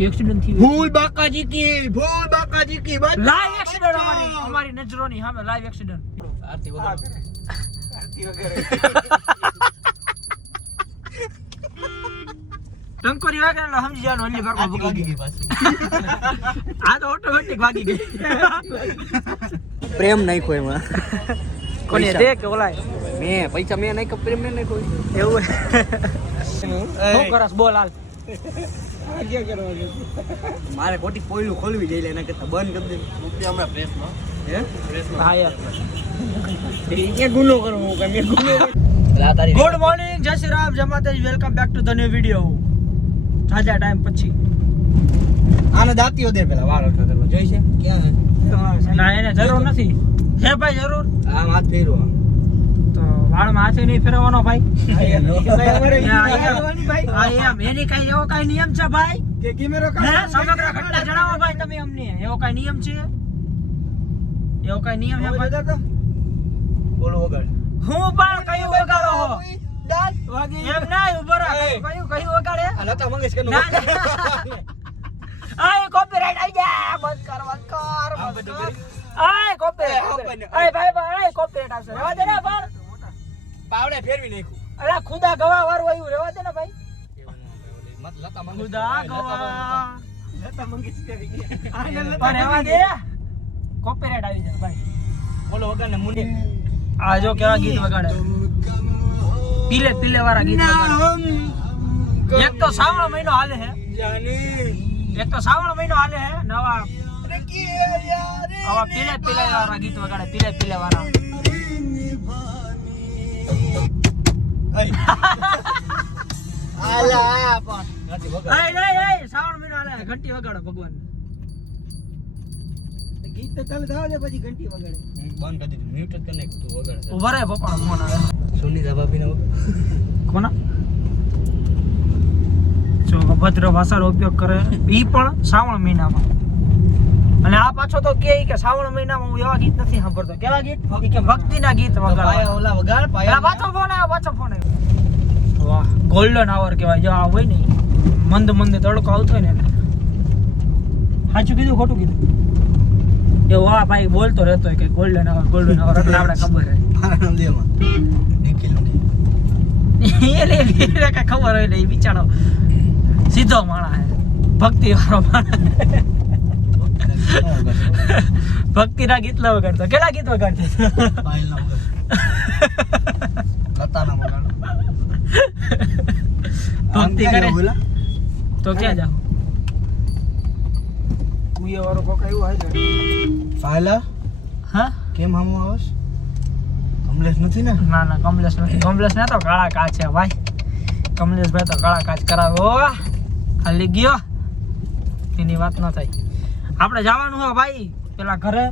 કે એક્સિડન્ટ થયો ફૂલ બાકાજી કી બસ live accident અમારી નજરોની સામે લાઈવ એક્સિડન્ટ આરતી વગર ટંકોરી વાગે એટલે સમજી જવાનું અન્ય ઘરમાં ભૂગી ગઈ પાછી આ તો ઓટોમેટિક ભાગી ગઈ પ્રેમ નહીં કોઈ માં કોને દે કે ઓલાય મેં પૈસા મેં નહીં પ્રેમ મેં નહીં કોઈ એવું શું કરસ બોલ હાલ મારે ખોટી પોયલું ખોલવી જઈ લે એના કરતા બંધ કરી દે મૂકી હમણાં પ્રેસમાં હે પ્રેસમાં હા યાર કે ગુનો કરું હું કે ગુનો ગુડ મોર્નિંગ જય શ્રી રામ જય માતાજી welcome back to the new video જાજા ટાઈમ પછી આને દાંતીઓ દે પેલા વાળ અટકા કરવા જોઈ છે ક્યાં ના એને જરૂર નથી હે ભાઈ જરૂર આ હાથ ફેરવો તો વાળમાં હાથે નહીં ફેરવવાનો ભાઈ એની કઈ એવો કઈ નિયમ છે ભાઈ કે કેમેરો સમગ્ર ઘટના જણાવો ભાઈ તમે અમને એવો કઈ નિયમ છે એવો કઈ નિયમ છે ભાઈ બોલો વગાડ હું પણ કયું વગાડો હો એમ ના ઉભો રહો કયું વગાડે લતા મંગેશકર નો આય કોપીરાઈટ આઈ જા બંધ કર આય કોપીરાઈટ આય ભાઈ કોપીરાઈટ આવશે રહેવા દે ને પણ પાવડે ફેરવી નાખ્યું અલા ખુદા ગવા વાળું આવ્યું રહેવા દે ને ભાઈ મત લતા ખુદા ગવા લતા મંગેશકર પણ રહેવા દે કોપીરાઈટ આવી જાય ભાઈ બોલો વગાડ ને મુંડી આ જો કેવા ગીત વગાડે પીલે વાળા ગીત વગાડે એક તો શ્રાવણ મહિનો હાલે હે એક તો શ્રાવણ મહિનો હાલે હે નવા આવા પીલે વાળા ગીત વગાડે પીલે વાળા આલા પણ નથી વગાડ એ શ્રાવણ મહિનો હાલે ઘંટી વગાડો ભગવાન ગીત તો ચાલે થાવ દે પછી ઘંટી વગાડે બંધ કરી દીધું મ્યુટ જ કરી નાખ્યું તું વગાડે ઉભા રહે પપ્પાનો ફોન આવે સુનીતા ભાભીનો કોના જો અભદ્ર ભાષાનો ઉપયોગ કરે ઈ પણ શ્રાવણ મહિનામાં અને આ પાછો તો કે શ્રાવણ મહિનામાં હું એવા ગીત નથી સાંભળતો કેવા ગીત કે ભક્તિના ગીત વગાડે ઓલા વગાડ પાછો ફોન આવ્યો વાહ ગોલ્ડન આવર કહેવાય જો આ હોય ને મંદ તડકો આવતો હોય ને સાચું કીધું ખોટું કીધું એ વાહ ભાઈ બોલતો રહેતો હોય કે ગોલ્ડન આવર એટલે આપણે ખબર હે મારા નામ દેમાં નિખિલ એને કઈ ખબર હોય ને એ બિચારો સીધો માણા હે ભક્તિ વાળો માણા ભક્તિના ગીત લા વગાડતો કેટલા ગીત વગાડતો પાયલ ના વગાડ લતા ના વગાડ ભક્તિ કરે તો ક્યાં જાવ કુયા વાળો કોક આવ્યો હે પાયલા હા કેમ આમ આવસ કમલેશ નથી ને ના કમલેશ નથી કમલેશ ને તો કાળા કાચ છે ભાઈ કમલેશભાઈ તો કાળા કાચ કરાવો ખાલી ગયો એની વાત ન થાય આપણે જવાનું હો ભાઈ પેલા ઘરે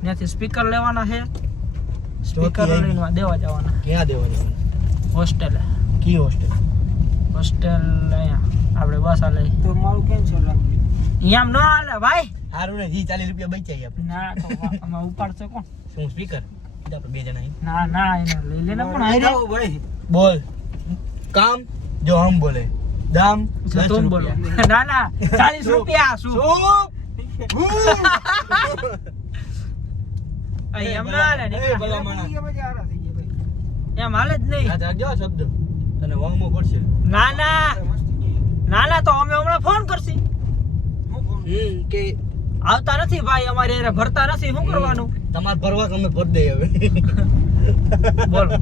ત્યાંથી સ્પીકર લેવાના છે સ્પીકર લઈને દેવા જવાના ક્યાં દેવા જવાનું હોસ્ટેલે કી હોસ્ટેલ અહીંયા આપણે બસ હાલે તો મારું કેન્સલ રાખજો અહીંયા ન હાલે ભાઈ સારું ને 40 રૂપિયા બચાઈ આપણે ના તો આમાં ઉપાડશે કોણ શું સ્પીકર આપણે બે જણા ના એને લઈ લેને પણ આઈ ભાઈ બોલ કામ જો હમ બોલે દામ तुम बोलो ना 40 રૂપિયા શું અહીં એમ ના હાલે એ ભલા માણસ એમ હાલે જ નહીં યાદ રાખજો આ શબ્દ તને વાંગમો પડશે ના તો અમે હમણાં ફોન કરશી કે આવતા નથી ભાઈ અમારે એને ભરતા નથી શું કરવાનું તમાર ભરવા અમે ભર દે હવે બોલો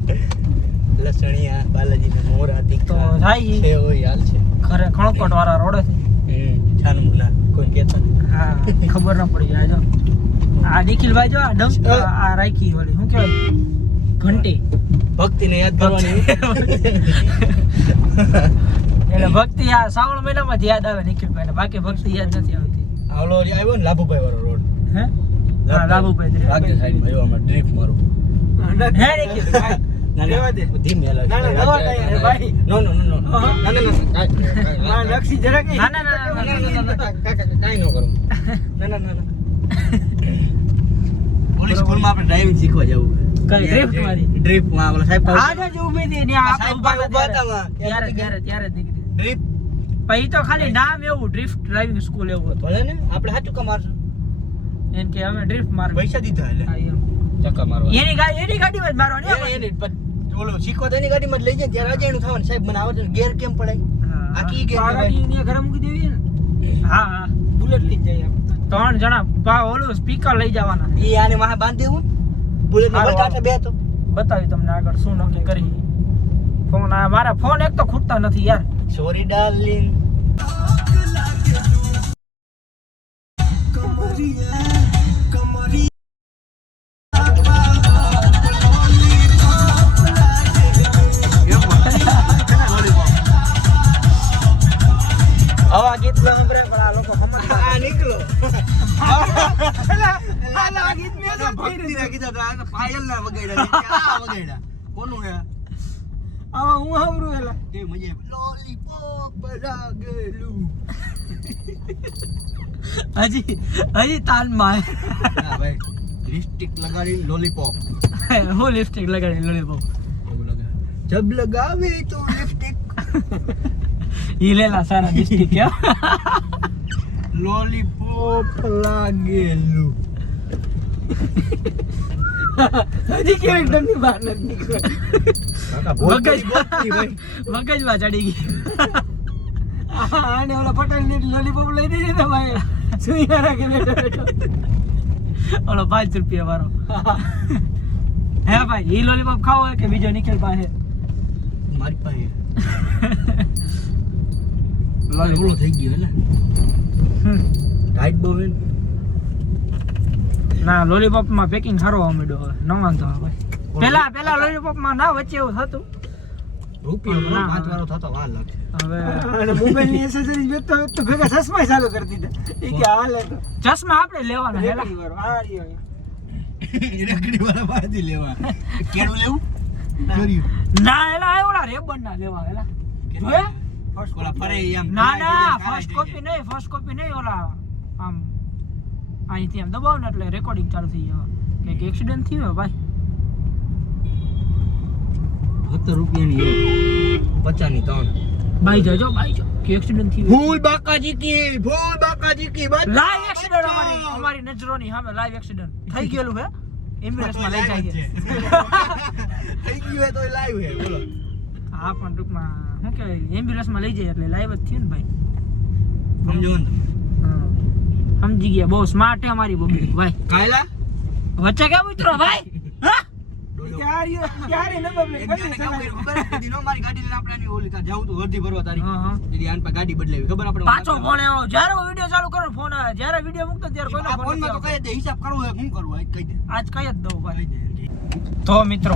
લસણિયા બાલાજીના મોરા તો તીખા જાય છે ઓય હાલ છે ખરે ખણકોટ વાળા રોડે છે છાનમુના કોઈ કહેતા હા ખબર ન પડી જાય જો આ નિખિલભાઈ જો આ ડંક આ રાખી ઓલી શું કહેવાય ઘંટી ભક્તિને યાદ કરવાની એટલે ભક્તિ આ શ્રાવણ મહિનામાં જ યાદ આવે નિખિલભાઈ ને બાકી ભક્તિ યાદ નથી આવતી આવલો આવ્યો ને લાભુભાઈ વાળો રોડ હે હા લાભુભાઈ આગળ સાઈડ માં આવ્યો અમાર ડ્રીપ મારું હે નિખિલભાઈ ના ના ધીમે હાલો નવા ટાયર ભાઈ નો ના લક્ષી જરા કે ના કાઈ ન કરું ના પોલીસ સ્કૂલમાં આપણે ડ્રાઇવિંગ શીખવા જવું કઈ ડ્રિફ્ટ મારી ડ્રીપ માં ઓલા સાહેબ આજે જ ઊભી હતી ને આપણે ઉભા હતા ત્યારે દીકરી ડ્રીપ પછી તો ખાલી નામ એવું ડ્રિફ્ટ ડ્રાઇવિંગ સ્કૂલ એવું હતું. ભલે ને આપણે સાચું કમારશું. એમ કે અમે ડ્રિફ્ટ માર પૈસા દીધા એટલે હા, એમ. ધક્કા મારવા. એની ગાડીમાં જ મારવાની હો ભાઈ. એની ઓલો શીખવા તો એની ગાડીમાં જ લઈ જાય ત્યારે અજાણ્યું થવાનું સાહેબ મને આવડે ગેર કેમ પડાય હા. આખી ગેર આ ગાડી ને ઘરે મૂકી દેવી ને હા હા બુલેટ લઈ જાય એમ 3 જણા ઓલું સ્પીકર લઈ જવાના એ આને માથે બાંધી દેવું બુલેટ ને હારું, બટાટા બે તો બતાવી તમને આગળ શું નક્કી કરી ફોન આ મારા ફોન એક તો ખૂટતા નથી યાર. સોરી ડાર્લિંગ આવા ગીત સાંભળે પણ આ લોકો સમજતા આ નીકળો આ ગીત મેં તો ભક્તિ ના કીધા તો આ પાયલ ના વગાડ્યા આ વગાડ્યા કોનું હે આવા હું સાંભળું એલા તે મજા લોલીપોપ લાગેલું હજી તાલમાં હા ભાઈ લિપસ્ટિક લગાડી લોલીપોપ હું લિપસ્ટિક લગાડી લોલીપોપ એવું લગે જબ લગાવે તો લિપસ્ટિક ઈ લેલા સારા લિપસ્ટિક કે લોલીપોપ લાગેલું હજી કેરેક્ટર ની બહાર નથી નીકળ્યો મગજમાં ચડી ગઈ આને ઓલા પટેલ ની લોલીપોપ લઈ દીધી તો ભાઈ સુઈયારા કે બેઠો ઓલો 5 રૂપિયા વાળો હે ભાઈ ઈ લોલીપોપ ખાવો હોય કે બીજો નિખિલ પાસે મારી પાસે લોલીપોપ થઈ ગયો એટલે ટાઈટ બહુ હે ના લોલીપોપ માં પેકિંગ સારો આમેડો હવે ન વાંધો આવે ભાઈ પેલા લોલીપોપ માં ના વચ્ચે એવું થતું રૂપિયો ના. 5 વાળો થતો વાર લાગશે હવે અને મોબાઈલ ની એસેસરીઝ વેચતો વેચતો ભેગા ચશ્મા ચાલુ કરી દીધા એ કે હાલે તો ચશ્મા આપણે લેવાના હેલા રેકડી વાળો આ રહ્યો રખડી વાળા પાસેથી લેવા કેળું લેવું કર્યું ના એલા ઓલા રેબન ના લેવા એલા જોયે ઓલા ફરે એમ ના ફર્સ્ટ કોપી નહીં ઓલા આમ અહીંથી આમ દબાવ ને એટલે રેકોર્ડિંગ ચાલુ થઈ જાય કંઈક એક્સિડન્ટ થયો ભાઈ 70 રૂપિયાની 50 ની 3 બાઈ જાજો કે એક્સિડન્ટ થયો ફૂલ બાકાજી કી બસ લાઈવ એક્સિડન્ટ અમારી નજરોની સામે લાઈવ એક્સિડન્ટ થઈ ગયેલું હે એમ્બ્યુલન્સ માં લઈ જાય થઈ ગયું હે તો લાઈવ હે બોલો હા પણ ટૂંકમાં શું કહેવાય એમ્બ્યુલન્સ માં લઈ જાય એટલે લાઈવ જ થયું ને ભાઈ સમજો ને હા. સમજી ગયા બહુ સ્માર્ટ હે અમારી પબ્લિક ભાઈ કાયલા વચ્ચે કેમ ઉતરો ભાઈ હા ક્યારે નંબર પ્લેટ એક જણે કેવું કર્યું ખબર હે? દીનો મારી ગાડી લઈને આપણે આની ઓલી ત્યાં જાવું તો વર્ધી ભરવા તારી હા. દીદી આન પર ગાડી બદલાવી ખબર આપણે પાછો ફોન આવ્યો જ્યારે વિડિયો ચાલુ કરો ફોન આવે જ્યારે વિડિયો મૂકતો ત્યારે કોઈનો આ ફોન ફોનમાં તો નથી કહી દે હિસાબ કરવો હોય હું કરવું હોય કહી દે આજ કઈ જ દઉં ભાઈ કહી દે તો મિત્રો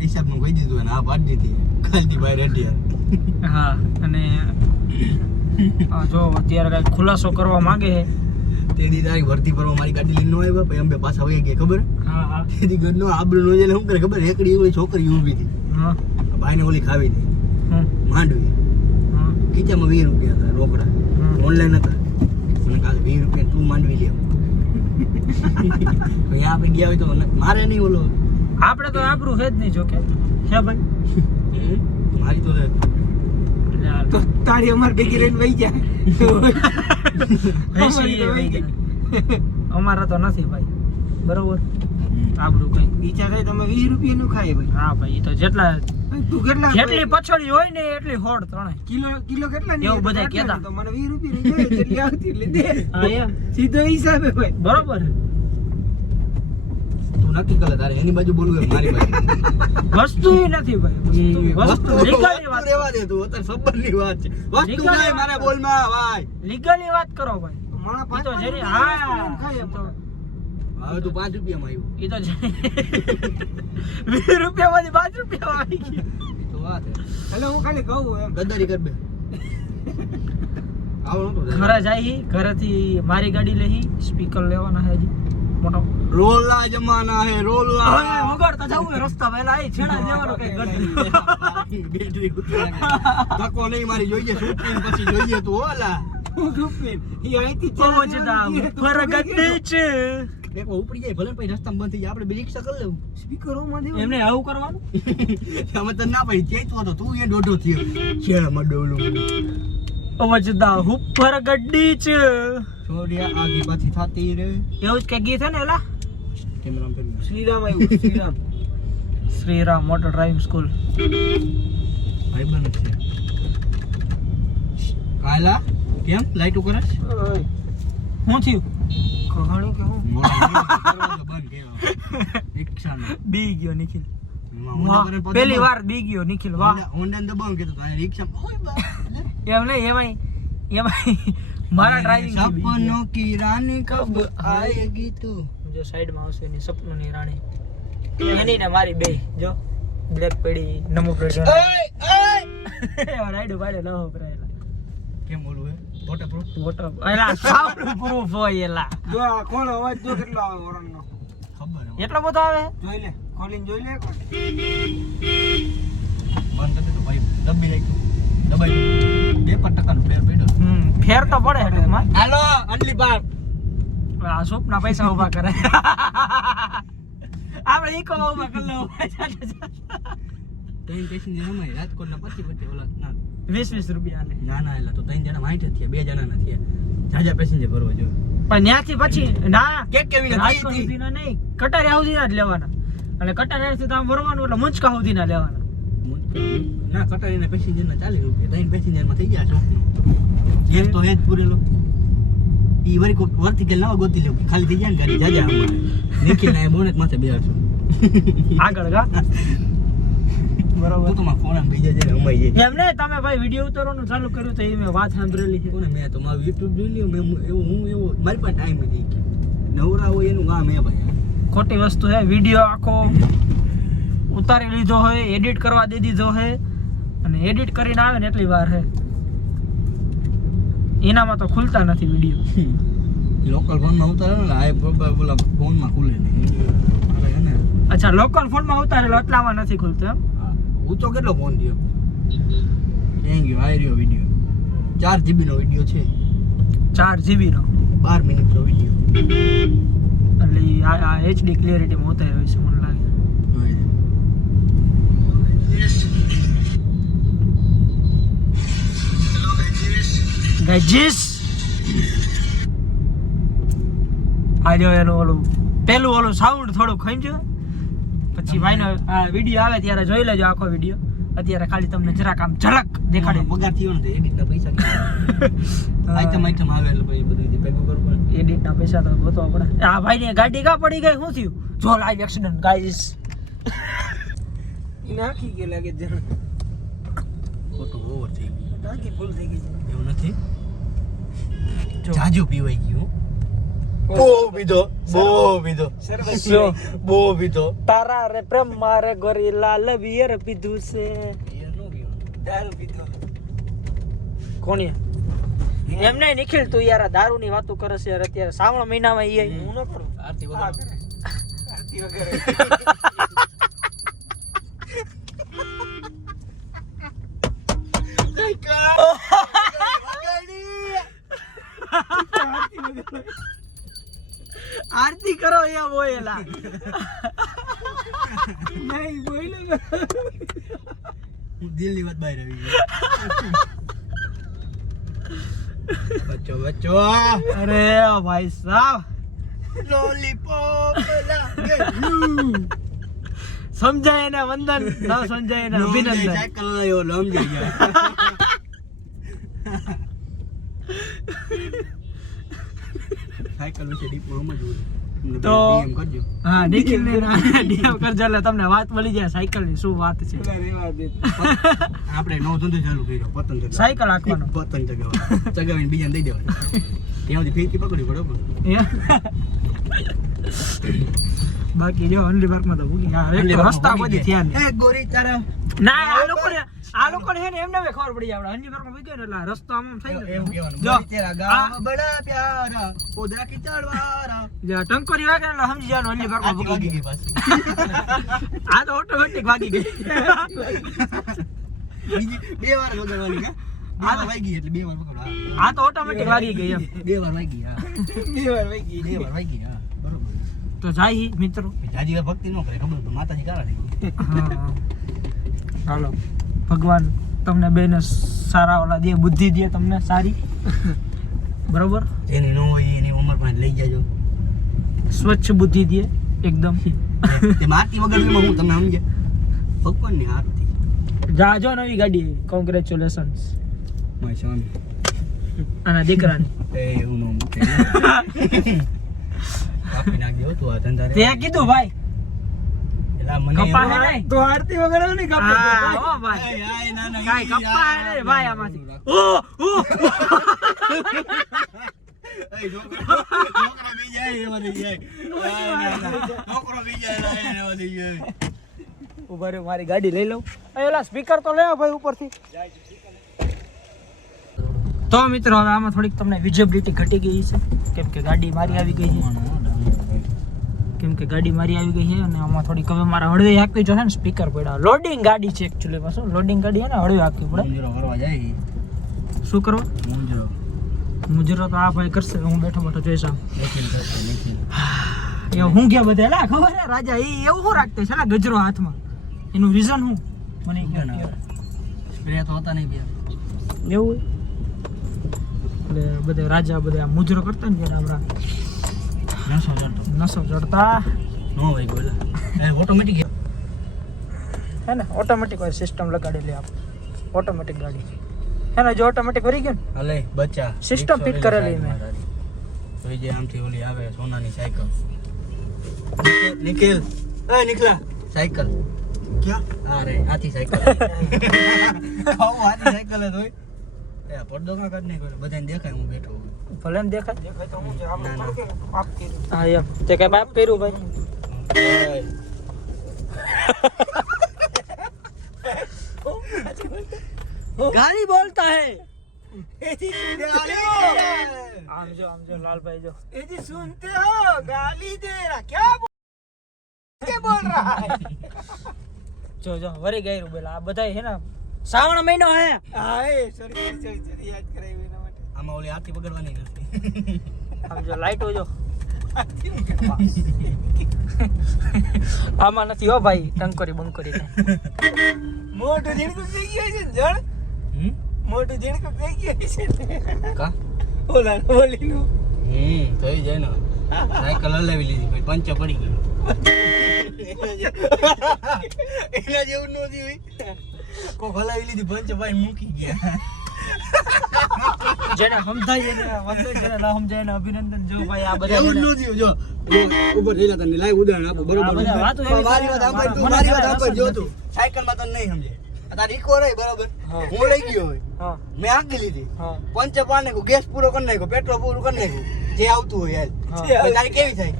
હિસાબ નું કહી દીધું અને આ પાડી દીધી ખાલતી ભાઈ રેડી હા અને જો અત્યારે કઈ ખુલાસો કરવા માંગે છે તેદી તારી વર્ધી ભરવા મારી ગાડી લઈને નો આવ્યા પછી અંબે પાછા વહી ગયા ખબર હા તેદી ઘરનો આબરૂ નો જઈને શું કરે ખબર એકડી ઓલી છોકરી ઊભી હતી હા ભાઈને ઓલી ખાવી હતી હમ, માંડવી હમ, ખીચામાં 20 રૂપિયા હતા રોકડા હમ. ઓનલાઈન હતા મને કાલે 20 રૂપિયા તું માંડવી લે પછી આપણે ગયા હોય તો મારે નહીં ઓલો આપણે તો આબરૂ હે જ નહીં જોકે હે ભાઈ મારી તો તો તારી અમાર ભેગી રહીને વહી જાય વેસી એ વહી ગયા. અમારા તો નથી ભાઈ બરોબર આબરૂ કઈ વિચાર થાય તમે 20 રૂપિયા નું ખાય ભાઈ હા ભાઈ ઈ તો જેટલા તું કેટલા જેટલી પછડી હોય ને એટલી હોડ ત્રણેય કિલો કેટલા ની એવું બધાય કહેતા. તો મને 20 રૂપિયા ની જોઈએ જેટલી આવતી એટલે દે હા એમ સીધો હિસાબે ભાઈ બરોબર તું નક્કી કરે તારે એની બાજુ બોલવું કે મારી બાજુ વસ્તુ ઈ નથી ભાઈ વસ્તુ લીગલી વાત રહેવા દે તું અત્યારે સંબંધની વાત છે વસ્તુ Legally નહીં મારા બોલમાં ભાઈ લીગલી વાત કરો ભાઈ માણા ઈ તો પાંચ જેની રૂપિયા હા ખાય ઈ તો હવે તું 5 રૂપિયામાં આવ્યું ઈ તો 20 રૂપિયામાંથી 5 રૂપિયા આવી ગયા એ તો વાત હે એટલે હું ખાલી કહું એમ ગદ્દારી કર બે આવો નતો ઘરે જાય ઘરેથી મારી ગાડી લઈ સ્પીકર લેવાના છે હજી મોટો રોલા જમાના હે રોલા હવે ઉગાડતા જાવું હે રસ્તા પહેલા એ છેડા દેવાનો કઈ ગડી બેટરી ધક્કો નહીં મારી જોઈએ શૂટિંગ પછી જોઈએ તું ઓલા હું રૂપિયા ઈ અહીંથી પહોંચતા ફરગત છે એક વાર ઉપડી જાય ભલે ને પછી રસ્તામાં બંધ થઈ જાય આપણે બે રિક્ષા કરી લેવું સ્પીકરોમાં દેવું એમને આવું કરવાનું અમે તને ના પડી ચેતો હતો તું એ દોઢો થયો શેરમાં ડોલું અવજદા ઉપર ગड्डी છે છોડિયા આગી પાછી થાતી રે એવું જ કે ગીત છે ને એલા કેમેરા પર શ્રીરામ આવ્યું Shriram Shriram motor driving school ભાઈ બન છે કાલા કેમ લાઈટ કરસ હું થયું કહાણી કે હું બંધ કેવા રિક્ષા નો બી ગયો નિખિલ પહેલી વાર બી ગયો નિખિલ વાહ હોન્ડા ને દબાવ કે તો રિક્ષા ઓય બા એમ નહીં એમાં મારા ડ્રાઇવિંગ સપનો કી રાની કબ આएगी તું જો સાઈડમાં આવશે એની સપનોની રાણી એની ને મારી બે જો બ્લેક પડી નમો પ્રેડ રાઈડો બાઈડો ન હોપરાયેલા કેમ બોલવું હે વોટર પ્રૂફ વોટર એલા સાઉન્ડ પ્રૂફ હોય એલા જો આ કોણ અવાજ જો કેટલો આવે ઓરણનો ખબર હે એટલો બધો આવે જોઈ લે ખોલીને જોઈ લે બંધ કરી તો ભાઈ દબી રાખ્યું દબાઈ 2% નો ફેર પડ્યો ફેર તો પડે એટલે માં હાલો અનલી બાર આ સોપના પૈસા ઉભા કરે આપણે ઈકો ઉભા કરી લો ત્રણ પેસેન્જર અમાય રાજકોટ ના 25 ઓલા ના 20 રૂપિયા ને ના ના એલા તો ત્રણ જણા માઈટ થયા બે જણા ના થયા જાજા પેસેન્જર ભરવા જો પણ ત્યાંથી પછી ના કેક કેવી રાજકોટ સુધીના નહીં કટારિયા સુધીના જ લેવાના એટલે કટારિયાથી તો આમ ભરવાનું એટલે મુંચકા સુધીના લેવાના ના કટારીના પેસેન્જર ના 40 રૂપિયા ત્રણ પેસેન્જર માં થઈ ગયા શોપ ગેસ તો હેજ પૂરેલો ઈ વરી કો વર્તી કે નવા ગોતી લેવું ખાલી થઈ જાય ને ગાડી જાજા અમારે નિખિલ ના બોનેટ માથે બેહાડશું આગળ ગા બરોબર તો માં ફોન આમ બીજા જરે અમાઈ જાય એમને તમે ભાઈ વિડિયો ઉતારવાનું ચાલુ કર્યું તો એ મેં વાત સાંભળેલી છે કોને મેં તો મારું YouTube જોઈ લ્યો મેં એવું હું એવો મારી પાસે ટાઈમ નથી નવરા હોય એનું કામ હે ભાઈ ખોટી વસ્તુ છે વિડિયો આખો ઉતારી લીધો હોય એડિટ કરવા દે દીધો હોય અને એડિટ કરીને આવે ને એટલી વાર છે એનામાં તો ખુલતા નથી વિડિયો લોકલ ફોન માં ઉતારે ને આ બોલા ફોન માં ખુલે નહીં અરે હે ને અચ્છા લોકલ ફોન માં ઉતારેલો એટલામાં નથી ખુલતો એમ ઊંચો કેટલો ફોન થયો થેન્ક યુ આઈ રહ્યો વિડિયો 4 GB નો વિડિયો છે 4 GB નો 12 મિનિટ નો વિડિયો એટલે આ HD ક્લિયરિટી માં ઉતાર્યો છે મને લાગે ગાઈસ આજો એનું ઓલું પેલું ઓલું સાઉન્ડ થોડું ખંજો પછી ભાઈનો આ વિડિયો આવે ત્યારે જોઈ લેજો આખો વિડિયો અત્યારે ખાલી તમને જરાક આમ ઝલક દેખાડી પગાર થયો ને એડિટ ના પૈસા આઈટમ આવે એટલે ભાઈ બધું જે ભેગું કરવું પડે એડિટ ના પૈસા તો ગોતવા પડે આ ભાઈની ગાડી કા પડી ગઈ શું થયું જો લાઈવ એક્સિડન્ટ ગાઈસ નાખી કે લાગે જણ ખોટું ઓવર થઈ ગયું ટાંકી ફૂલ થઈ ગઈ છે એવું નથી જાજુ પીવાઈ ગયું બહુ પીધો બહુ પીધો તારા રે પ્રેમ મારે ગોરી લાલ બિયર પીધું છે દારૂ પીધો કોણિયા એમ નહીં નિખિલ તું યાર દારૂ ની વાતો કરે છે યાર અત્યારે શ્રાવણ મહિનામાં ઈ હું ન કરું આરતી આ વગર કરે આરતી વગર આરતી કરો યા બોયલા નહીં બોલે દિલની વાત બહાર આવી ગઈ બચ્ચો અરે ભાઈ સાહેબ લોલીપોપ સમજાય ને વંદન ન સમજાય ને અભિનંદન સાયકલ લાયો લમ જઈ ગયા સાયકલ વિશે ડીપ માં સમજવું તો ડીએમ કરજો હા નિખિલ ને ડીએમ કરજો એટલે તમને વાત મળી જાય સાયકલ ની શું વાત છે રેવા દે આપણે નવો ધંધો ચાલુ કર્યો પતંગ ચગાવવાનો. સાયકલ હાંકવાનો. પતંગ ચગાવીને બીજાને દઈ દેવાનું ત્યાંથી ફીરકી પકડી બરોબર બાકી જો અનલી પાર્કમાં તો ભૂલી ગયા એક તો રસ્તા બધી થયા ને એ ગોરી તારા ના આ લોકોને હે ને એમને હવે ખબર પડી જાય આપણે અનલી પાર્કમાં ભૂલી ગયો ને એટલે આ રસ્તો આમ થઈ એવું ગયો કહેવાનું જો ગોરી તેરા ગામ બડા પ્યારા કોદરા કી ચડવારા જો ટંકોરી વાગે ને એટલે સમજી જવાનું અનલી પાર્કમાં આજી ભૂલી વાગી ગઈ ગઈ પાછી આ તો ઓટોમેટિક વાગી ગઈ બીજી બે વાર વગાડવાની કે બે વાર વાગી એટલે બે વાર પકડો આ તો ઓટોમેટિક વાગી ગઈ એમ બે વાર વાગી હા બે વાર વાગી બે વાર વાગી હા બરોબર તો જાય મિત્રો. જાજી વાર ભક્તિ ન કરે ખબર તો માતાજી કાળા થઈ હા હાલો ભગવાન તમને બેને સારા ઓલા દે, બુદ્ધિ દે તમને સારી. બરોબર, જેની ન હોય એની ઉંમર પણ લઈ જાજો. સ્વચ્છ બુદ્ધિ દે એકદમ. તે આરતી વગર હું તમે સમજે ભગવાનની આરતી. જાજો નવી ગાડી, કોંગ્રેચ્યુલેશન્સ માય સન આના દીકરાની. એ હું નો મૂકે કાપી નાખજો તું આ ધંધા તે કીધું ભાઈ એલા મને કપા હે નહીં. તો આરતી વગર નહીં હા કાપતો હો ભાઈ, આય ના ના કાઈ કપા હે નહીં ભાઈ આમાંથી. એ છોકરા બી જાય એમાં થઈ જાય છોકરો બી જાય એમાં થઈ જાય. ઉભા રહ્યો, મારી ગાડી લઈ લઉં. એલા સ્પીકર તો લેવો ભાઈ ઉપરથી. તો મિત્રો હવે આમાં થોડીક તમને વિઝિબિલિટી ઘટી ગઈ છે, કેમ કે ગાડી મારી આવી ગઈ છે. અને આમાં થોડીક હવે મારા હળવે હાંકવી જોઈએ ને, સ્પીકર પડ્યા. લોડિંગ ગાડી છે એકચ્યુઅલી, પાછું લોડિંગ ગાડી છે ને, હળવે હાંકવી પડે. મુંજરો કરવા જાય શું કરવા? મુંજરો મુજરો તો આ ભાઈ કરશે, હું બેઠો બેઠો જોઈશ. આમ લેખીન કરશે લેખીન. એ હું ગયા બધા એલા ખબર હે રાજા, એ એવું શું રાખતે છે ને ગજરો હાથમાં, એનું રીઝન શું મને ઈ કહો. સ્પ્રે તો હતા નહીં યાર. એવું હોય એટલે બધા રાજા બધા આમ મુજરો કરતા ને ત્યારે આપણા નસો ચડતા નો ભાઈ બોલા એ ઓટોમેટિક હે ને, ઓટોમેટિક વાળી સિસ્ટમ લગાડેલી આપ, ઓટોમેટિક ગાડી હે ને. જો ઓટોમેટિક વરી ગયો ને, હલે બચ્ચા System fit કરેલી મેં. તો જે આમથી ઓલી આવે સોનાની સાયકલ નિખિલ એ નિખલા સાયકલ ક્યાં અરે આથી સાયકલ ખાવ આથી સાયકલ જ હોય. એ પડદો કા કર નહીં કોઈ બધાને દેખાય હું બેઠો છું. ભલે ને દેખાય. તો હું છે આપણે ના, ના. પડકે આપ કર્યું. હા એમ તે કઈ બાપ પહેર્યું ભાઈ. ગાડી બોલતા હે. આમ જો લાલભાઈ જો. ये जी सुनते हो गाली दे रहा क्या बोल रहा है જો વરી ગયું પેલા આ બધા હે ને શ્રાવણ મહિનો હે. हाय सॉरी याद कराई एना માટે આમાં ઓલી આરતી પકડવાની નથી. આમ જો લાઈટો જો. આમાં નથી હો ભાઈ, ટંકોરી બંકોરી મોટું જીણકું થઈ ગયું છે જણ મોટું જીણકું થઈ ગયું છે કા ઓલા બોલીનું થઈ જાય ને સાયકલ હલાવી લીધી પછી પંચર પડી ગયો. એના જેવું નહોતી હોય કોક હલાવી લીધી પંચર ભાઈ મૂકી ગયા. જેને સમજાય એને વાંધો, જેને ના સમજાય એને અભિનંદન. જો ભાઈ આ બધા એવું છે ને, નહોતી જો ઉપર થઈ જતા ને લાઈવ ઉદાહરણ આપો આ બરોબર. બધા વાતો એવી મારી વાત કરે, સાંભળ તું, મને મારી વાત કહેવાય સાંભળ જો રસમ તું સાયકલ માં તને નહીં સમજે. તારી ઇકો રહી બરાબર, હા. હું લઈ ગયો હોય હા મેં આંકી લીધી હા પંચર પાડ નાખ્યું, ગેસ પૂરો કરી નાખ્યો, પેટ્રોલ પૂરું કરી નાખ્યું, જે આવતું હોય હા. યાર તારી કેવી થાય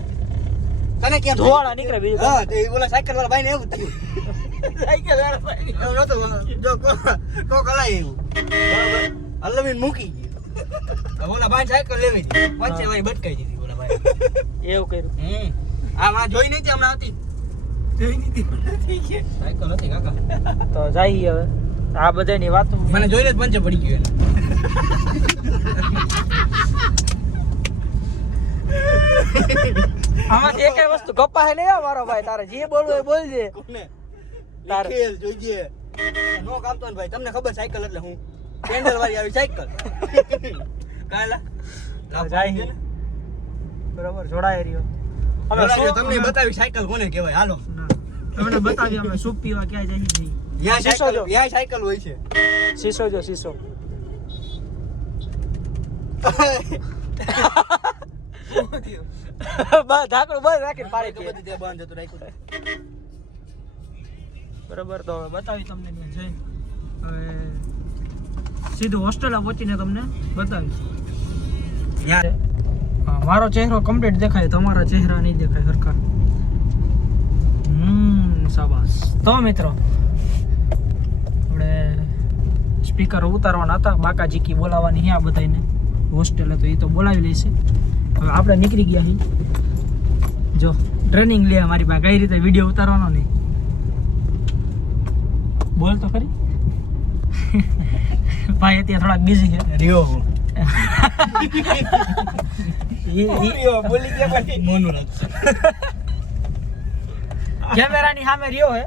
તને કેમ ધોવાળા નીકળે બીજું હા તે ઓલા સાયકલ વાળા ભાઈ ને એવું જ થયું. સાયકલ વાળા ભાઈ એવું નહોતું જો કોક હલાય એવું બરાબર હલવીને મૂકી ગયું. ઓલા ભાઈ સાયકલ લેવી હતી પંચે ભાઈ બટકાઈ દીધી ઓલા ભાઈ. એવું કર્યું. આ માં જોઈ નહીં હમણાં હતી જોઈ નથી થઈ ગયા સાયકલ હતી કાકા તો જાય હવે આ બધાની વાતો મને જોઈને જ પંચે પડી ગયું એને. આમાંથી એકેય વસ્તુ ગપ્પા હે નહીં હો મારો ભાઈ, તારે જે બોલવું એ બોલજે. કોને તારે. નિખિલ જોઈજે નો કામ તો ને ભાઈ તમને ખબર સાયકલ એટલે હું પેન્ડલ વાળી આવી સાયકલ કાલા જાય બરોબર જોડાય રહ્યો. અમે જોડાજો, શું- તમને બતાવી સાયકલ કોને કહેવાય હાલો. ના, તમને બતાવી અમે સૂપ પીવા ક્યાં જઈએ છીએ. યા શીશો સાયકલ જો. યા સાયકલ હોય છે. શીશો જો શીશો. બસ ઢાંકણું બંધ રાખીને પાડી દે. બધી ત્યાં બંધ હતું રાખ્યું. બરોબર તો હવે બતાવી તમને ત્યાં જઈને હવે સીધું હોસ્ટેલે પહોંચીને તમને બતાવીશ. યા હા, મારો ચહેરો કમ્પ્લીટ દેખાય, તમારા ચહેરા નહીં દેખાય સરખા. શાબાશ. તો મિત્રો આપણે સ્પીકર ઉતારવાના હતા, બાકાજી કી બોલાવવાની છે આ બધાને હોસ્ટેલે, તો એ તો બોલાવી લેશે. હવે આપણે નીકળી ગયા છીએ. જો ટ્રેનિંગ લે મારી પાસે કઈ રીતે વિડીયો ઉતારવાનો નહીં. બોલ તો ખરી. ભાઈ અત્યારે થોડાક બિઝી છે. રિયો રહ્યો, બોલી ગયા પછી. મોનું રાખ. કેમેરાની સામે રહ્યો હે,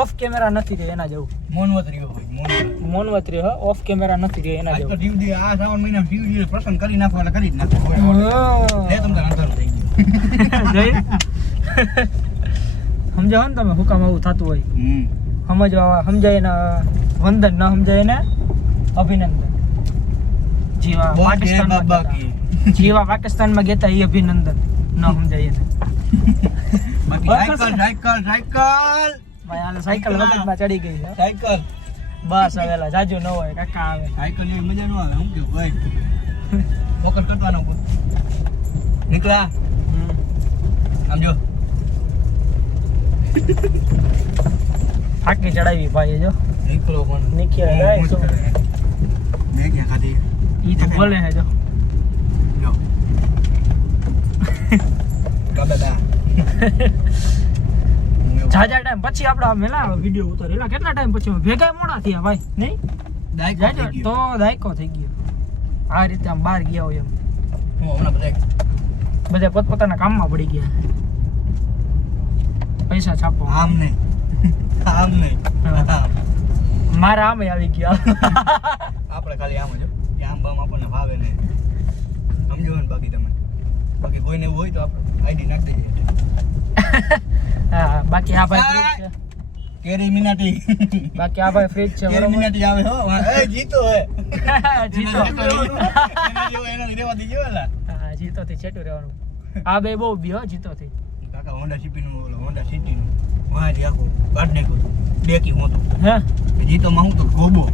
ઓફ કેમેરા નથી રહ્યો એના જેવું. મોનવત રહ્યો ભાઈ, મોનવત. મોનવત રહ્યો હે, ઓફ કેમેરા નથી રહ્યો એના આજ તો જેવું. શિવજી આ શ્રાવણ મહિનામાં શિવજીને પ્રસન્ન કરી નાખો એટલે કરી જ નાખો. લે તમને અંધારું થઈ ગયું. જય. સમજાવો ને તમે હું કામ આવું થતું હોય. સમજાય ને વંદન, ન સમજાય ને અભિનંદન. જેવા બોલ જય પાકિસ્તાનમાં બાબા ગયા કી. તા. જેવા પાકિસ્તાનમાં ગયા તા એ અભિનંદન ન સમજાય એને. બાકી બસ. સાયકલ સાયકલ ભાઈ હાલ સાયકલ વખતમાં ચડી ગઈ છે. સાયકલ બસ હવેલા જાજુ ન હોય કાકા આવે. સાયકલ ની મજા ન આવે. હું કેવું ભાઈ ફોકસ કરવાનો નીકળા આમ જો. થાકી ચડાવી ભાઈ જો નીકળો પણ નીકળ્યા જાય શું? મેં ક્યાં ખાધી ઈ તો બોલે હે જો. જો બાબા જાજા ટાઈમ પછી આપણે આ મેલા વિડિયો ઉતારેલા. કેટલા ટાઈમ પછી ભેગા મોડા થયા ભાઈ નહીં? જાજો તો દાયકો થઈ ગયો. આ રીતે આમ બહાર ગયા હોય એમ બધા પોતપોતાના કામમાં પડી ગયા. પૈસા છાપો આમ નહીં આમ નહીં મારા આમે આવી ગયા. આપણે ખાલી આમ જ આમ બામ આપણને ભાવે ને સમજો ને. બાકી તમે બાકી કોઈને એવું હોય તો આપણે આઈડી નાખી દઈએ. હા બાકી આ ભાઈ ફ્રીજ છે. કેરી મિનાટી બાકી આ ભાઈ ફ્રીજ છે કેરી બરોબર. મિનાટી આવે હો એ જીતો હે જીતો. એના જેવો રેવા દીજો એલા હા જીતો થી છેટું રહેવાનું. આ બે બહુ બી હો જીતો થી. કાકા હોન્ડા સિટી નું ઓલો હોન્ડા સિટી નું વાંજી આખો કાઢ નાખ્યો ડેકી હોતો હે જીતો માં હું તો ગોબો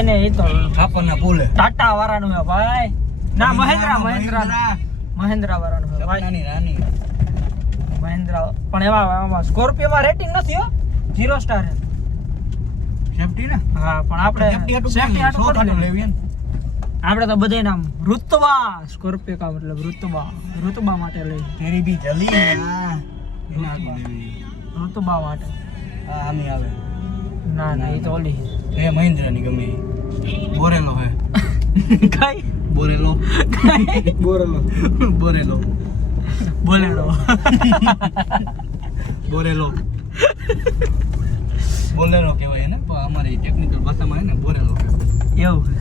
એને એ તો છાપરના પુલે ટાટા વાળાનું હે ભાઈ. ના મહેન્દ્રા વાળાનું હે ભાઈ. સપનાની રાની મહેન્દ્રા પણ એમાં સ્કોર્પિયોમાં રેટિંગ નથી હો, 0 સ્ટાર હે. સેફટી ને હા પણ આપણે સેફટી હતું safety હાટું સો કરી ખાટું લેવી. લેવી ને આપણે તો બધે નામ રુતબા સ્કોર્પિયો કા મતલબ રુતબા માટે લઈ. તેરી બી જલી ના એના હાટું લેવી. રુતબા માટે આ આમી આવે ના ના એ તો ઓલી એ મહિન્દ્રાની ગમે ઈ. બોરેલો હે કઈ બોરેલો બોરેલો. બોરેલો બોલેરો બોરેલો બોલેરો કહેવાય ને પણ અમારી ટેકનિકલ ભાષામાં હે ને બોરેલો કહેવાય. એવું છે.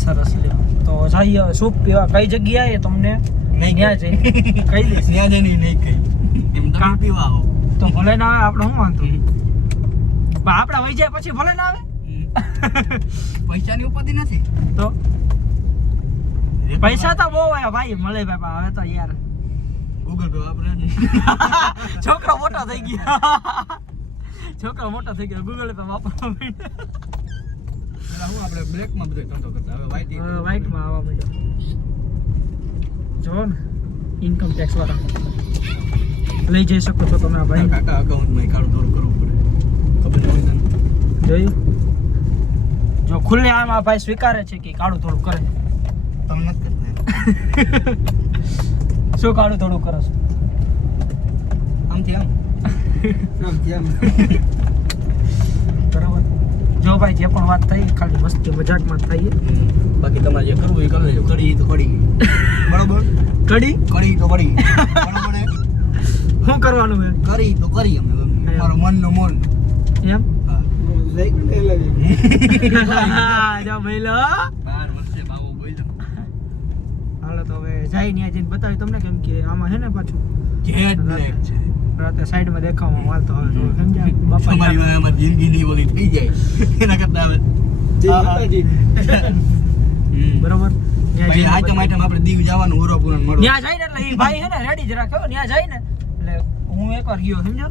સરસ લ્યો તો જઈએ હવે સૂપ પીવા. કઈ જગ્યાએ તમને નહીં ત્યાં જઈને કહી દઈશ. ત્યાં જઈને નહીં કહી એમ તમે પીવા આવો તો ભલે ના આવે આપણે શું વાંધો પણ આપણે વહી જાય પછી ભલે ના આવે પૈસાની ઉપાધિ નથી તો પૈસા તો બહુ હોય ભાઈ મળે ભાઈ હવે તો યાર ગૂગલ પે વાપરે છોકરો મોટો થઈ ગયો ગૂગલ પે વાપરવા માંડ્યો. પેલા હું આપણે બ્લેકમાં બધો ધંધો કરતા હવે વ્હાઈટ હવે વ્હાઈટમાં આવવા માંડ્યો. જો ને ઇન્કમ ટેક્સ વાળા લઈ જઈ શકો છો તમે આ ભાઈ. કાકા અકાઉન્ટમાં કાળું થોડું કરવું પડે ખબર નથી તને જોયું જો ખુલ્લે આમ આ ભાઈ સ્વીકારે છે કે કાળું થોડું કરે. તમે નથી કરતા શું કાળું થોડું કરો છો? આમથી આમ બરાબર. જો ભાઈ જે પણ વાત થઈ ખાલી મસ્તી મજાકમાં જ થઈ. બાકી તમારે જે કરવું એ કરી લેજો. કડી તો કડી બરોબર કડી કડી તો કડી બરોબર હે? શું કરવાનું હે કરી તો કરી અમે મારો મનનો મોન એમ? હા જો ભાઈલો બાર વર્ષે બાબુ બોલ્યો હાલો તો હવે જાય ત્યાં જઈને બતાવી તમને કેમ કે આમાં હે ને પાછું જેટ બ્લેક છે રાતે સાઈડમાં દેખાવામાં માલ તો હવે તો સમજ્યા બાપા તમારી વાય અમારી જિંદગીની ઓલી થઈ જાય એના કરતા હવે બરોબર ભાઈ આઈટમ આપણે દીવ જવાનું ઉરોપુરન મળો ત્યાં જાય ને એટલે ઈ ભાઈ હે ને રેડી જ રાખ્યો ત્યાં જાય ને એટલે હું એકવાર ગયો સમજો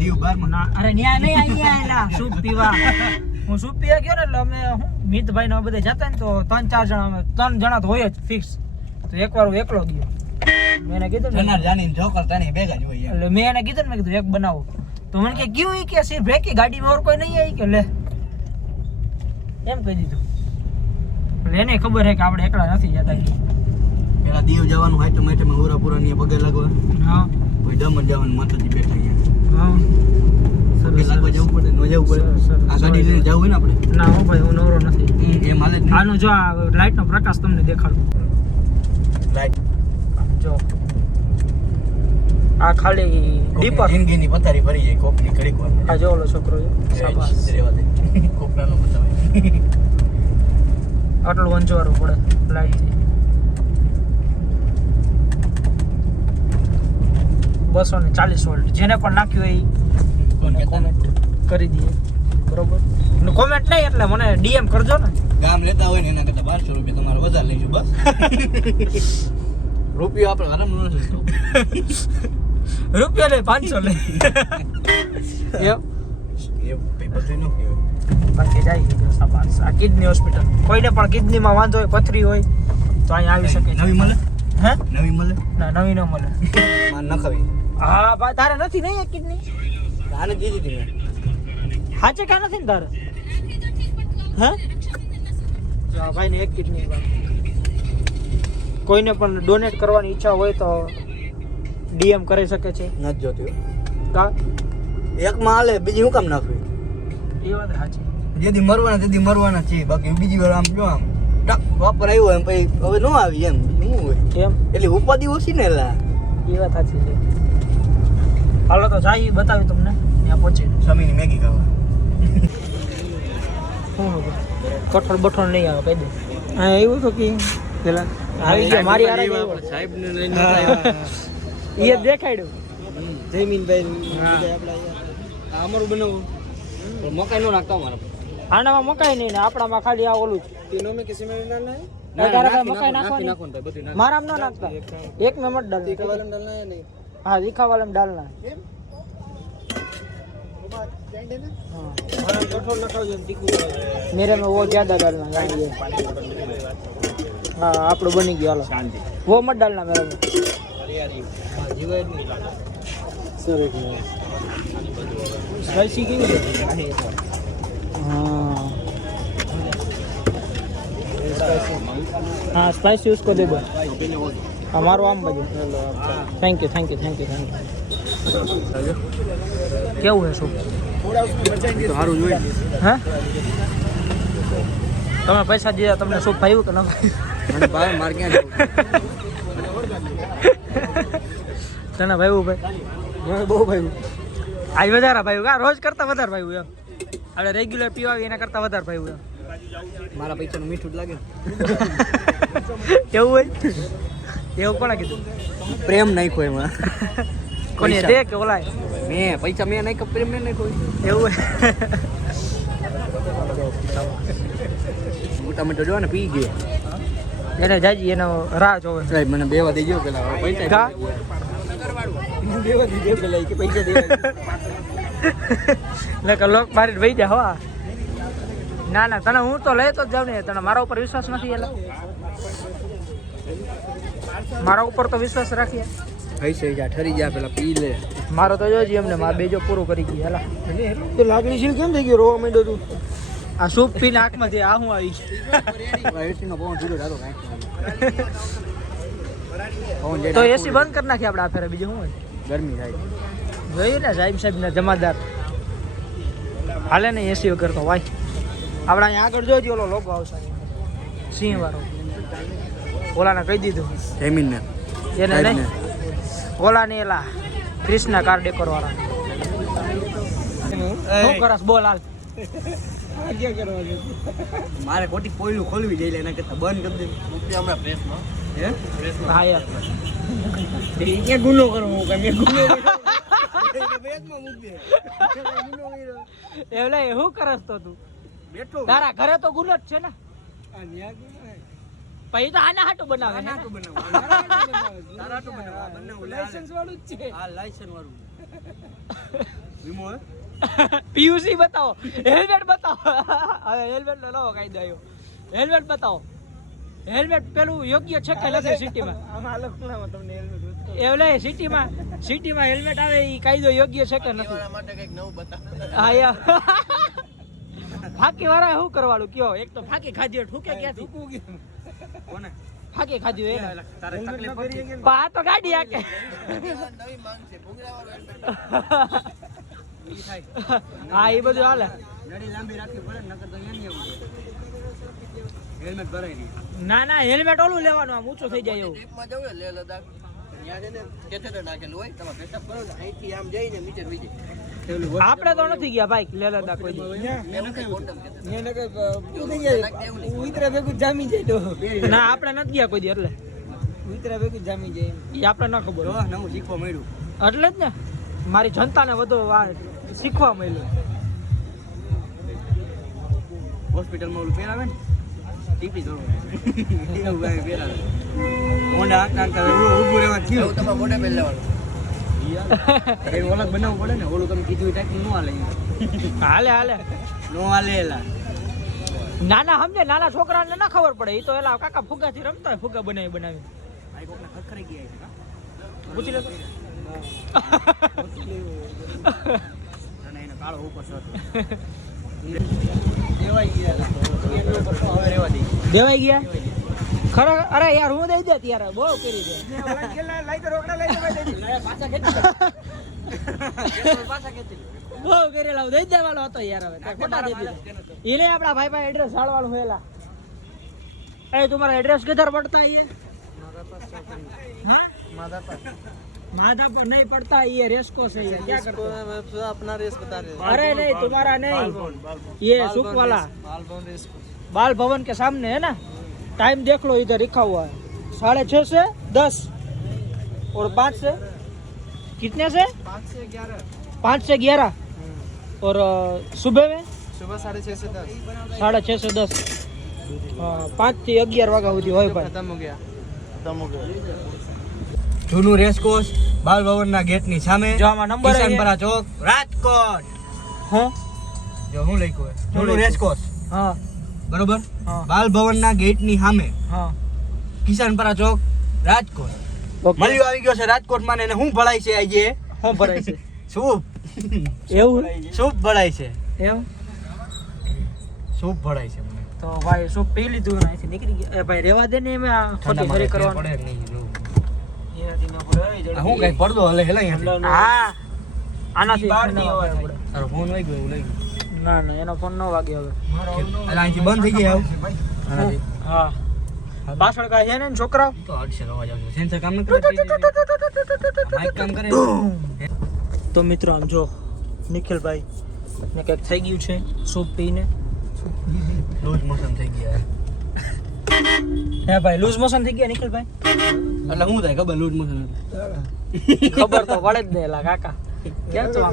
દીવ બારમાં ના અરે ન્યા નહીં અહીંયા આયેલા સૂપ પીવા. હું સૂપ પીવા ગયો ને એટલે અમે મિતભાઈ ને બધે જતા ને તો 3-4 જણા અમે 3 જણા તો હોય જ ફિક્સ. તો એકવાર હું એકલો ગયો. મેં એને કીધું ને જનાર જાની જોકર તાની ભેગા જ હોય એટલે મેં એને કીધું ને મેં કીધું એક બનાવો તો મને કે ક્યું ઈ કે સિર્ફ એક ગાડીમાં ઓર કોઈ નહીં આવી કે લે એમ કહી દીધું. એટલે એને ખબર છે કે આપણે એકલા નથી જતા. પેલા દીવ જવાનું આઈટમ ઉરાપુરા ની પગે લાગવા હા કોઈ દમણ જવાનું માતાજી બેઠા અહીંયા હા પગે લાગવા જવું પડે ન જવું પડે આ ગાડી લઈને જવું હોય ને આપણે ના હો ભાઈ હું નવરો નથી એમ હાલે જ નહીં. આનો જો આ લાઈટનો પ્રકાશ તમને દેખાડું લાઈટ જો આ ખાલી દીપક જિંદગીની પથારી ભરી જાય કોકની ઘડીક વાર આ જો ઓલો છોકરો છે શાબાશ રેવા દે કોકરાનો બતાવે આટલું વંચવારું પડે લાઈટથી 240 વોલ્ટ જેને પણ નાખ્યું હોય એ કોમેન્ટ કરી દઈએ બરોબર અને કોમેન્ટ નહીં એટલે મને ડીએમ કરજો ને ગામ લેતા હોય ને એના કરતા 1200 રૂપિયા તમારે વધારે લઈશું બસ રૂપિયો આપણે આરામ નથી રૂપિયા લે 500 લે એ બધું ન કહેવાય બાકી જાય શાબાશ આ કિડની હોસ્પિટલ કોઈને પણ કિડનીમાં વાંધો હોય પથરી હોય તો અહીં આવી શકે છે નવી મળે હે નવી મળે ના નવી ન મળે માર ન ખાવી હા ભાઈ તારે નથી નહીં એક કિડની આને દીધી હતી મેં હાચે કા નથી ને તારે હે જો આ ભાઈને એક કિડની કોઈને પણ ડોનેટ કરવાની ઈચ્છા હોય તો ડીએમ કરી શકે છે નથી જોતી કા એક માં હાલે બીજી હું કામ નાખવી એ વાત સાચી જેથી મરવાના છે બાકી બીજી વાર આમ જો આમ ટક વાપર આવ્યો એમ પછી હવે ન આવી એમ શું હોય કેમ એટલે ઉપાધિ ઓછી ને એલા એ વાત સાચી છે હાલો તો જાય બતાવી તમને ત્યાં પહોંચી સમીની મેગી ખાવા શું કઠોળ બઠોળ નહીં આવે કહી દે હા એવું તો કે પેલા આવી ગયો મારી આરે સાહેબ ને લઈને એ દેખાડ્યું જયમીનભાઈ આપડા અમારું બનાવું પણ મકાઈ નો નાખતા અમારા આનામાં મકાઈ નહીં ને આપણામાં ખાલી આ ઓલું तीनों में किसी में डालना है મકાઈ નાખવાની મારામ ન નાખતા એક में मत डालना तीखा वाला में डालना है या नहीं हाँ तीखा वाले में डालना है हाँ कठोर ना खाओ तीखू मेरे में वो ज्यादा डालना ये हाँ आप लोग बनी गया शांति वो मत डालना मेरे में जीवा नहीं सर एक स्पाइसी की हाँ हाँ स्पाइसी उसको दे दो हमारो आम बाजू थैंक यू કેવું હે શું तो हारू જોઈ હે તમે પૈસા દીધા તમને શું ભાવ્યું કે ન મને ભાઈ માર ક્યાં જવું તને ભાવ્યું ભાઈ મને બહુ ભાઈ આજ વધારે ભાવ્યું કા રોજ કરતા વધારે ભાવ્યું એમ આપણે રેગ્યુલર પીવાવી એના કરતા વધારે ભાવ્યું એમ મારા પૈસાનું મીઠું જ લાગે કેવું હોય એવું કોણે કીધું પ્રેમ નાખ્યો એમાં કોને દે કે ઓલાય મેં પૈસા મેં નાખ્યો પ્રેમ મેં નાખ્યો એવું હોય મોટા મોટો જો ને પી ગયો એને જાજી એનો રાહ જોવે સાહેબ મને બેવા દેજો પેલા પૈસા કા બેવા દેજો પેલા કે પૈસા દેવા નકર લોક મારી વઈ જા હવા ના ના તને હું તો લેતો જ જાઉં ને તને મારા ઉપર વિશ્વાસ નથી એલા મારા ઉપર તો વિશ્વાસ રાખીએ પૈસા જા ઠરી જા પેલા પી લે મારો તો જોજી એમને મારા બેજો પૂરું કરી ગઈ હેલા તો લાગણીશીલ કેમ થઈ ગયો રોવા માંડ્યો તું આ સૂપ પીને આંખમાંથી આ હું આવી એસી નો પવન જુદો જાતો કાંઈ તો એસી બંધ કરી નાખી આપણે આ ફેરે બીજું શું હોય ગરમી થાય જોયું ને સાહેબ સાહેબના જમાદાર હાલે ને એસી વગર તો ભાઈ આપણે અહીંયા આગળ જોજો ઓલો લોગો આવશે સિંહ વાળો ઓલાને કહી દીધું જમીન ને એને નહીં ઓલા ને એલા ક્રિષ્ના કાર ડેકોર વાળા શું કરસ બોલ હાલ મારે ખોટી પોયલું ખોલવી જઈ લે એના કરતા બંધ કરી દે અમે પ્રેસમાં હે હા યાર એ ગુનો કરો હું કે મેં ગુનો બેગમાં મૂક દે એટલે શું કરસ તો તું બેઠો તારા ઘરે તો ગુનો જ છે ને આ ન્યા ગુનો પછી તો આના હાટું બનાવે ને લાયસન્સ વાળું જ છે હા લાયસન્સ વાળું વીમો હે પીયુસી બતાવો હેલ્મેટ બતાવો હવે હેલ્મેટ નો નવો કાયદો આવ્યો હેલ્મેટ બતાવો હેલ્મેટ પેલું યોગ્ય છે કે નથી સિટીમાં એટલે સિટીમાં હેલ્મેટ આવે એ કાયદો યોગ્ય છે કે નથી માટે કંઈક નવું બતાવો હા યાર ફાકી વાળા શું કરવાનું કયો એક તો ફાકી ખાધી ઠૂકે ક્યાંથી કોને ફાકી ખાધી હોય ને તારે તકલીફ પડી પણ આ તો ગાડી આકે નવી માંગ છે ભૂંગળાવાળો હેલ્મેટ ઈ થાય હા એ બધું હાલે. નડી લાંબી રાખવી પડે ને, નકર તો એની એવું હેલ્મેટ ભરાઈ રહી. ના ના હેલ્મેટ ઓલું લેવાનું આમ ઊંચું થઈ જાય એવું. ટ્રીપમાં જવું લે લદાખ ત્યાં છે ને કેથેટર નાખેલું હોય, તમે પેશાબ કરો ને અહીંથી આમ જઈને નીચે વહી જાય. આપણે તો નથી ગયા ભાઈ લેહ લદ્દાખ કોઈ દી. ઉતરા ભેગું જામી જાય તો ના આપણે નથી ગયા કોઈ દી એટલે ઉતરા ભેગું જામી જાય એ આપણે ન ખબર હોય. નવું શીખવા મળ્યું. એટલે જ ને મારી જનતાને વધુ આ શીખવા મળ્યું. હોસ્પિટલમાં ઓલું પહેરાવે ને ટીપી દોડો એવું કાંઈ પહેરાવે. મોઢા આંખ કરે ઊભું રહેવા થયું. તમારે મોઢે પહેરી લેવાનું. એ ઓળખ બનાવવું પડે ને, ઓલું તમે કીધું એ ટાઈપનું ન હાલે. હાલે હાલે નો હાલે એલા. નાના સમજે નાના છોકરાને ના ખબર પડે. એ તો એલા કાકા ફુગાથી રમતા હોય, ફુગા બનાવી આ કોકને ખખરાઈ ગયા છે કા? પૂછી લે અને એનો કાળો ઉપર શર્ટ. દેવાઈ ગયા. હવે રહેવા દે. દેવાઈ ગયા ખરો. અરે યાર હું દઈ દે ત્યારે બહુ કરી દે. લઈ તો રોકડા લઈ તો પાછા ખેંચી બહુ કરેલા દઈ દેવાનો હતો યાર. હવે ખોટા દઈ દીધા. એને આપણા ભાઈ ભાઈ એડ્રેસ જાળવાનું હેલા. એ તમારા એડ્રેસ किधर पड़ता है ये? हाँ माधापुर नहीं पड़ता है, ये रेस कोर्स है। ये क्या करते हो? अपना रेस बता रहे अरे नहीं तुम्हारा नहीं, ये सुख वाला बाल भवन के सामने है ना। टाइम देख लो इधर लिखा हुआ है 6:30 से 10 और 5 से कितने से 5 से 11 और सुबह में सुबह 6:30 से 10 6:30 से 10 5 થી 11 વાગ્યા સુધી હોય ભાઈ. खत्म हो गया જૂનું રેસકોર્સ બાલ ભવનના ગેટની સામે. જો આમાં નંબર કિશનપરા ચોક રાજકોટ. હા જો હું લખ્યું છે જૂનું રેસકોર્સ હા બરોબર. હા. બાલ ભવનના ગેટની સામે હા કિશનપરા ચોક રાજકોટ. ઓકે. મળ્યું આવી ગયો છે રાજકોટમાં ને એને શું ભળાય છે આજે? હું ભરાય છે સૂપ. એવું સૂપ ભળાય છે. એમ સૂપ ભળાય છે મને. તો ભાઈ શું પી લીધું ને અહીંથી નીકળી ગયા. એ ભાઈ રેવા દે ને એમ આ ખોટી ખરી કરવાનું. પડે નહીં જો. એનાથી ન પડે આ હું કઈ પડદો હલે હેલા અહીંયા. હા આનાથી બહાર ન નહીં વાગે અવાય. આપણે. તારો ફોન વાગ્યો એવું લાગ્યું. ના ના એનો ફોન ન વાગે હવે. એટલે અહીંથી બંધ થઈ ગયા આનાથી. હા પાછળ કાંઈ છે ને છોકરા તો હટશે અવાજ આવશે. સેન્સર કામ ન કરે. માઇક કામ કરે. તો મિત્રો આમ જો નિખિલભાઈ ને કંઈક થઈ ગયું છે સૂપ પીને. લૂઝ મોશન થઈ ગયા. હે ભાઈ લૂઝ મોશન થઈ ગયા નિખિલભાઈ? એટલે શું થાય ખબર? લૂઝ મોશન ખબર તો પડે જ ને એલા કાકા. ક્યાં તો આમ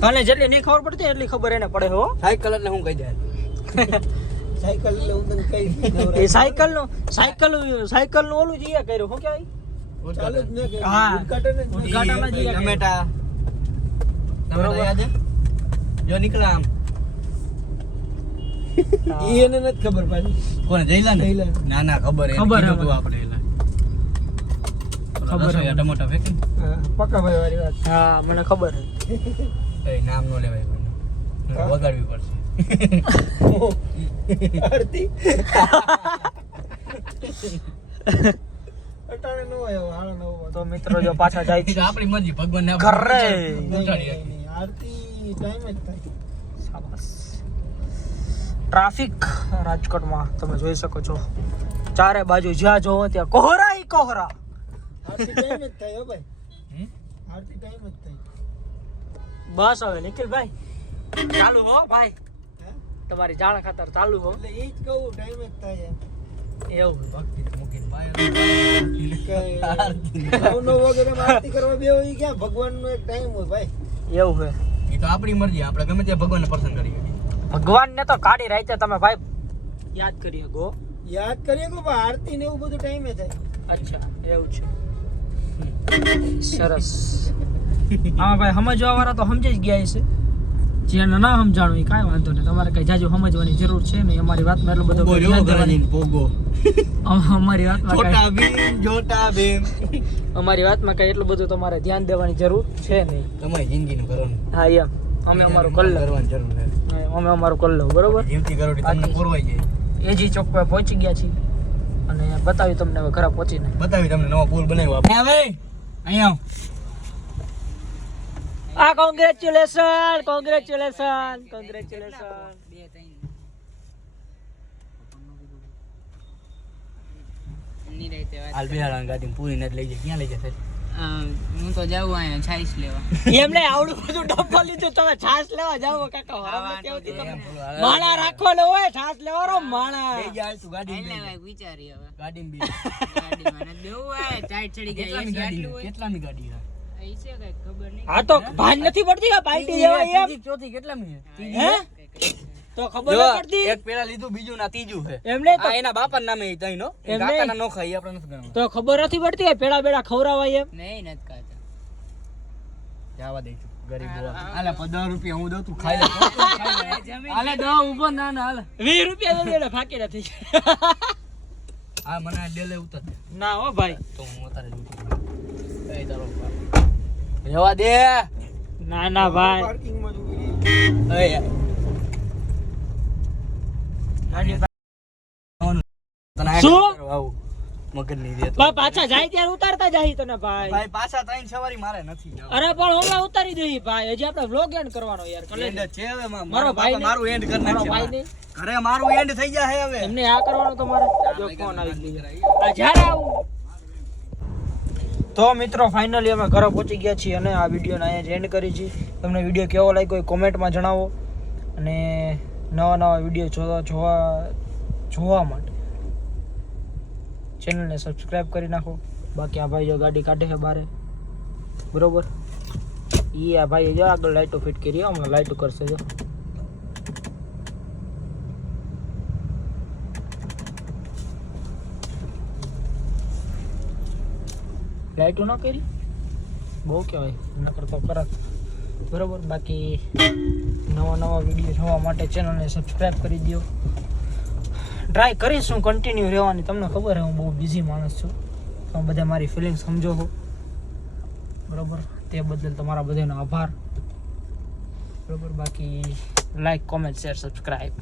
તને જેટલી નહીં ખબર પડતી એટલી ખબર એને પડે હો. સાયકલ એટલે હું કહી જાય. સાયકલ એટલે હું તને કઈ એ સાયકલ નું ઓલું જઈએ કર્યું શું કહેવાય? ચાલુ જ ન કે હા. ઉદઘાટન જ ન ઉદઘાટન જ ઈ ટમેટા. ટમેટા યાદ છે? જો નીકળ્યા આમ. ઈ એને નથી ખબર પાછી. કોને જઈલા ને? જયલા. ના ના ખબર એને ખબર કીધું હે. તું આપણે એલા. ખબર હે. રસોઈયા ટમેટા ફેંકી. હા, પક્કા ભાઈ વાળી વાત. હા મને ખબર છે. એ નામ નો લેવાય કોઈનું. હા. વગાડવી પડશે. આરતી અટાણે નો આવ્યો હાલ નો તો મિત્રો જો પાછા જાય એ તો છે આપણી મરજી ભગવાનને ઘરે. ઉઠાડી આરતી ટાઈમ જ થાય. શાબાશ. ટ્રાફિક રાજકોટમાં તમે જોઈ શકો છો ચારે બાજુ જ્યાં જોવો ત્યાં કોહરા ઈ કોહરા. આરતી ટાઈમ જ થાય હો ભાઈ. હમ? આરતી ટાઈમ જ થાય. બસ હવે નિખિલભાઈ ચાલુ હો ભાઈ, હે? તમારી જાણ ખાતર ચાલુ હો. એટલે ઈ જ કહું ટાઈમ જ થાય એમ. એવું ભક્તિ મૂકીને બહાર. કે નવ વગેરે આરતી કરવા બે હોય ક્યાં ભગવાનનો એક ટાઈમ હોય ભાઈ. એવું છે. એ તો આપણી મરજી, આપણે ગમે ત્યાં ભગવાનને પસંદ કરી શકીએ. ભગવાનને તો કાઢી રાતે તમે ભાઈ યાદ કરી શકો. યાદ કરીએ કે ભાઈ આરતી ને એવું બધું ટાઈમે થાય. અચ્છા એવું છે. સરસ. હા ભાઈ સમજવા વાળા તો સમજી જ ગયા છે. જેને ના સમજાણું એ કાંઈ વાંધો નહીં, તમારે કઈ જાજુ સમજવાની જરૂર છે નહીં. અમારી વાતમાં એટલું બધું પોગો કઈ જોવો ધ્યાન દેવાની- ઘરે જઈને, પોગો. અમારી વાતમાં છોટા ભીમ, જોટા ભીમ. અમારી વાતમાં કઈ એટલું બધું તમારે ધ્યાન દેવાની જરૂર છે નહીં. તમારી જિંદગીનું કરવાનું. હા એમ અમે અમારું કરી લઉં. કરવાની જરૂર નથી. અમે અમારું કરી લઉં બરોબર. જીવતી કરોડી તમને પુરવાઈ જાય. એજી ચોક પર પહોંચી ગયા છીએ અને બતાવી તમને હવે ઘરે પહોંચીને. બતાવી તમને નવો પુલ બનાવ્યો આપણે. હવે અહીંયા આવ. આ કોંગ્રેચ્યુલેશન હાલ બિહાડા ગાડી પૂરી નથી લઈ જાય ક્યાં લઈ જાય હું તો જાઉં અહીંયા છાઈસ લેવા એમને આવડું બધું ડબ્બો લીધું તમે છાસ લેવા જાવ કાકા હરામ નથી આવતી તમને માણા રાખવાનો હોય છાસ લેવાનો માણા લઈ જાય તું ગાડી એટલે વિચારી હવે ગાડી ગાડીમાં ને દેવું હોય ટાઈટ ચડી ગયા એસી આટલું હોય કેટલામી ગાડી એ છે કઈ ખબર નહીં હા તો ભાન નથી પડતી કે પાર્ટી લેવા એમ ચોથી કેટલામી હે તો ખબર ન પડતી એક પેલા લીધું બીજું ના ત્રીજું છે એમને તો આ એના બાપાના નામે ઈ તઈનો એમ કાકાના નો ખાઈ આપણે નથી ગણવા તો ખબર નથી પડતી કે પેડા બેડા ખવરાવાય એમ નહીં નથી ખાતા જવા દે તું ગરીબ બોવા આલે 15 રૂપિયા હું દઉં તું ખાઈ લે હાલે દો ઉભો ના ના હાલે 20 રૂપિયા દે ફાકી નથી આ મને આ ડેલે ઉતર ના હો ભાઈ તો હું ઉતારે લૂટી કઈ તારો રહેવા દે ના ના ભાઈ પાર્કિંગમાં જ ઉભી રહી. એ શું? આવું મગજ નહીં દેતો ભાઈ પાછા જાય ત્યારે ઉતારતા જાય તને ભાઈ ભાઈ પાછા ત્રણ સવારી મારે નથી જવું. અરે પણ હમણાં ઉતારી દઈ ભાઈ હજી આપણે વ્લોગ એન્ડ કરવાનો યાર કલે End જ છે હવે મારો મારો ભાઈ ભાઈ મારું એન્ડ કરી મારો નાખશે ભાઈ ને ઘરે મારું એન્ડ થઈ જાય હવે એમને આ કરવાનો તમારે જો ફોન આવી ગયો આ જ્યારે આવું તો મિત્રો ફાઇનલી અમે ઘરે પહોંચી ગયા છીએ અને આ વિડીયોને અહીંયા જ એન્ડ કરી છે તમને વિડીયો કેવો લાગ્યો એ કોમેન્ટમાં જણાવો અને નવા વિડીયો જોવા માટે ચેનલને સબસ્ક્રાઇબ કરી નાખો બાકી આ ભાઈ જો ગાડી કાઢે છે બારે બરોબર આ ભાઈ જો આગળ લાઈટો ફિટ કરી હમણાં લાઈટો કરશે જો લાઈટો ન કરી બહુ કહેવાય ન કરતો કરત બરોબર બાકી નવા વિડીયો જોવા માટે ચેનલને સબસ્ક્રાઇબ કરી દો ટ્રાય કરીશ હું કન્ટિન્યુ રહેવાની તમને ખબર છે હું બહુ બિઝી માણસ છું તમે બધા મારી ફિલિંગ સમજો છો બરોબર તે બદલ તમારા બધાનો આભાર બરોબર બાકી લાઈક કોમેન્ટ શેર સબસ્ક્રાઇબ